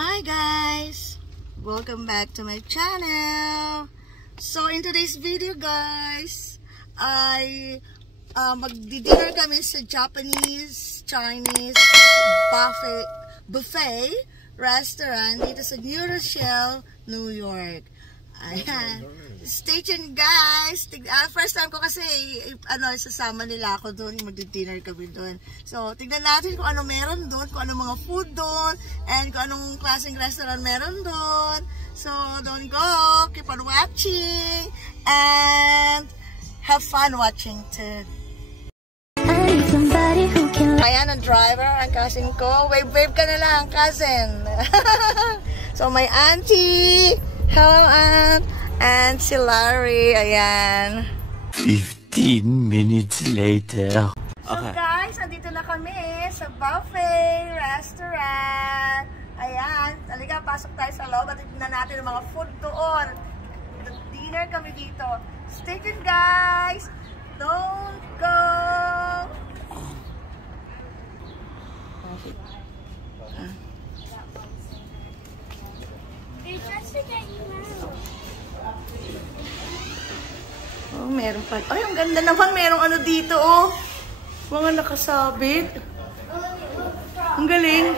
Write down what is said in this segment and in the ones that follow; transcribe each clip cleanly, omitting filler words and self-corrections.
Hi guys! Welcome back to my channel! So in today's video guys, ay magdi-dinner kami sa Japanese, Chinese buffet restaurant dito sa New Rochelle, New York. Ayan. Stay tuned guys. First time ko kasi sasama nila ako doon, magdi-dinner kami doon. So tignan natin kung ano meron doon, kung ano mga food doon, and kung anong klaseng restaurant meron doon. So don't go, keep on watching and have fun watching too. Ayan ang driver, ang cousin ko. Wave ka na lang, cousin. So my auntie, hello aunt, and si Larry, ayan. 15 minutes later. So guys, andito na kami sa buffet restaurant. Ayan, talaga pasok tayo sa loob at tignan natin ang mga food doon. Dinner kami dito. Stay tuned guys. Don't go. Oh, meron pa. Ay, ang ganda naman. Merong ano dito, oh. Mga nakasabit. Ang galing.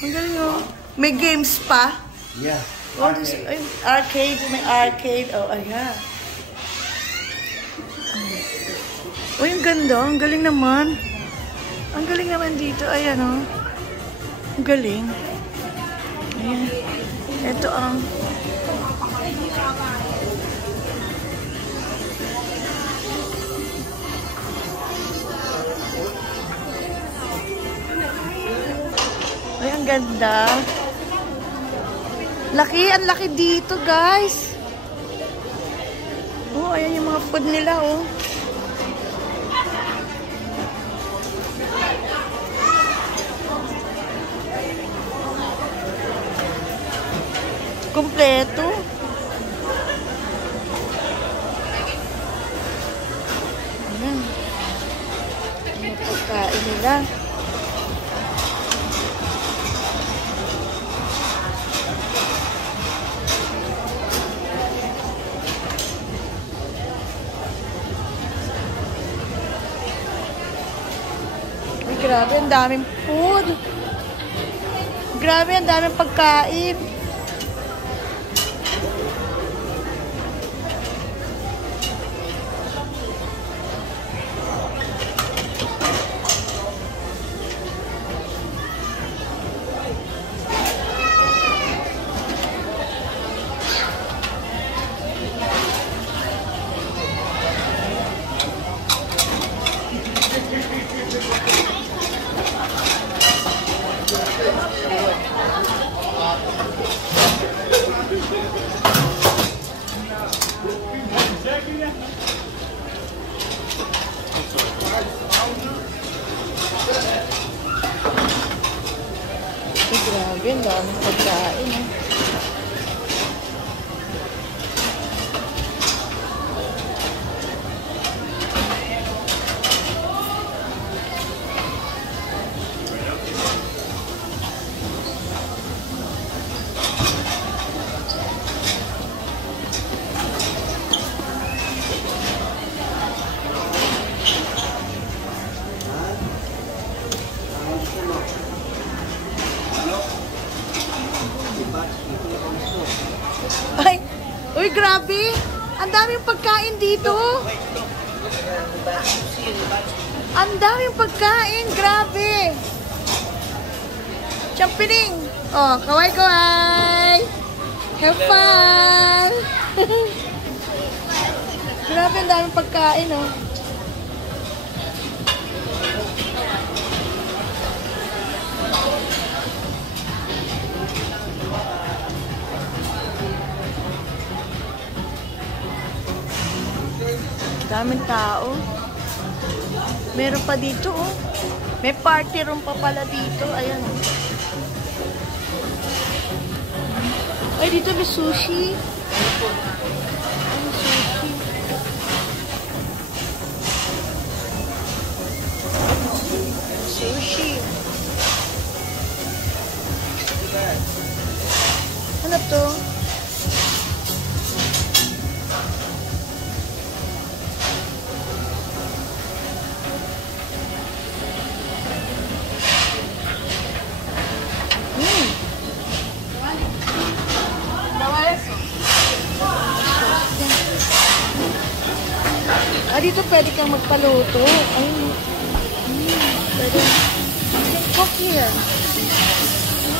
Ang galing, oh. May games pa. Yeah. Oh, this, ay, arcade. May arcade. Oh, ayan. Oh, ang ganda. Ang galing naman. Ang galing naman dito. Ayan, oh. Ang galing. Ayan. Ito ang... Ay, ang ganda. Ang laki dito, guys. Oh, ayan yung mga food nila, oh. Kompleto. Ayan. Ang pagkain nila. Ay, grabe, ang daming food. Grabe, ang daming pagkain. Grabe, ang daming pagkain, eh. Ay, uy, grabe. Ang daming pagkain dito. Ang daming pagkain, grabe. Champining. Oh, kaway-kaway. Have fun. Grabe, ang daming pagkain, oh. Daming tao. Meron pa dito, oh. May party room pa pala dito. Ayan. Ay, dito may sushi. Sushi. Ano to? Dito pwede kang magpaluto. Ay, pwede. Cook here.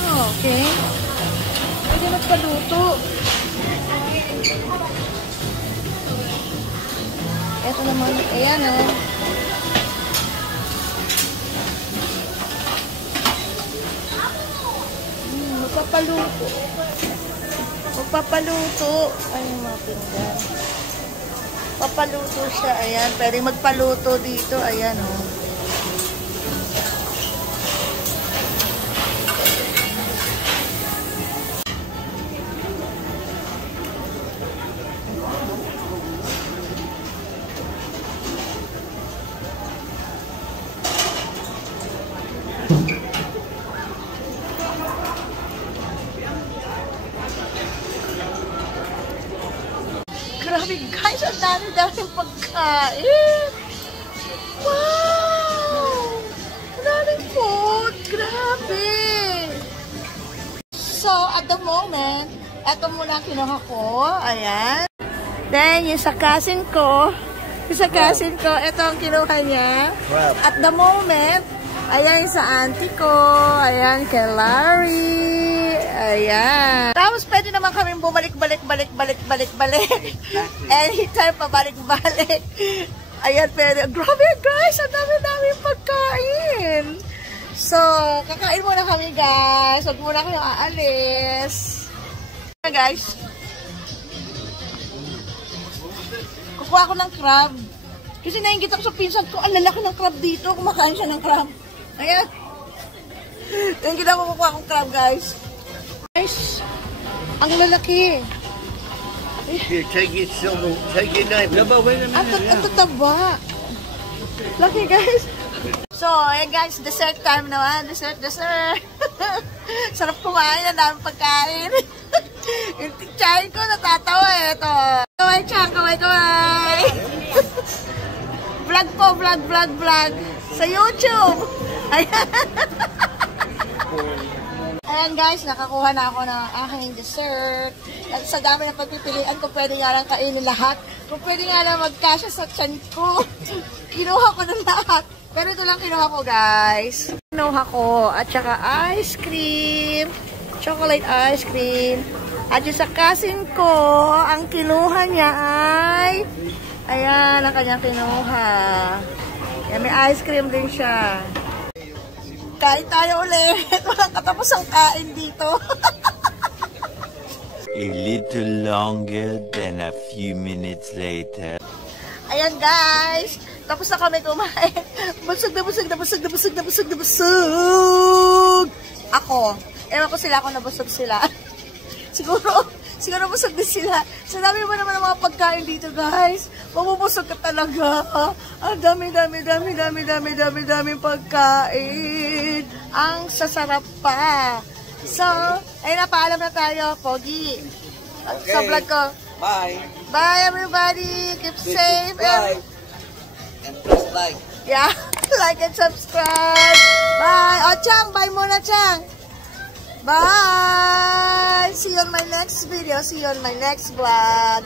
Oh, okay. Pwede magpaluto. Ito naman. Ayan, oh. Magpapaluto. Magpapaluto. Ay, mga pinggan. Papaluto siya. Ayan. Pwede magpaluto dito. Ayan, oh. Grabe guys, ang dami-daming pagkain. Wow! Ang daming food. Grabe. So, at the moment, ito muna ang kinuha ko. Ayan. Then, yung sa cousin ko, ito ang kinuha niya. At the moment, ayan sa auntie ko. Ayan, kay Larry. Ayan. Tapos, pwede naman kami bumalik-balik. Anytime pa balik-balik. Ayan, pwede. Grabe guys, ang dami-dami pagkain. So, kakain muna kami guys. Huwag muna kayo aalis. Guys, kukuha ako ng crab. Kasi nainggit ako sa pinsan ko, ang lalaki ng crab dito. Kumakain siya ng crab. Ayan. Nainggit ako kukuha akong crab guys. Guys, ang lalaki. Here, take your knife. No, but wait a minute. Ang tataba. Laki guys. So, ayan guys, dessert time naman. Dessert. Sarap kumain, ang daming pagkain. Yung tikchain ko, natatawa eh. Ito. Kaway, Chang, kaway. Vlog po, vlog. Sa YouTube. Ayan. Ayan guys, nakakuha na ako ng aking dessert. At sa dami ng pagpipilian ko, pwede nga lang kainin lahat. Kung pwede nga lang magkasya sa tiyan ko. Kinuha ko ng lahat. Pero ito lang kinuha ko guys. Kinuha ko at saka ice cream. Chocolate ice cream. At yung sa cousin ko, ang kinuha niya ay ayan ang kanyang kinuha. Yan, may ice cream din siya. Kain tayo ulit. Walang katapos ang kain dito. A little longer than a few minutes later. Ayan guys. Tapos na kami kumain. Busog na busog. Ako. Ewan ko sila kung nabusog sila. Siguro busog din sila. Sa dami mo naman ang mga pagkain dito guys. Mabubusog ka talaga. Ang dami pagkain. Ang sasarap pa. So, ayun na, paalam na tayo, Pogi. Okay. Sa vlog ko. Bye. Bye everybody. Keep safe. And press like. Yeah, like and subscribe. Bye. Oh, Chang, bye muna, Chang. Bye. See you on my next video. See you on my next vlog.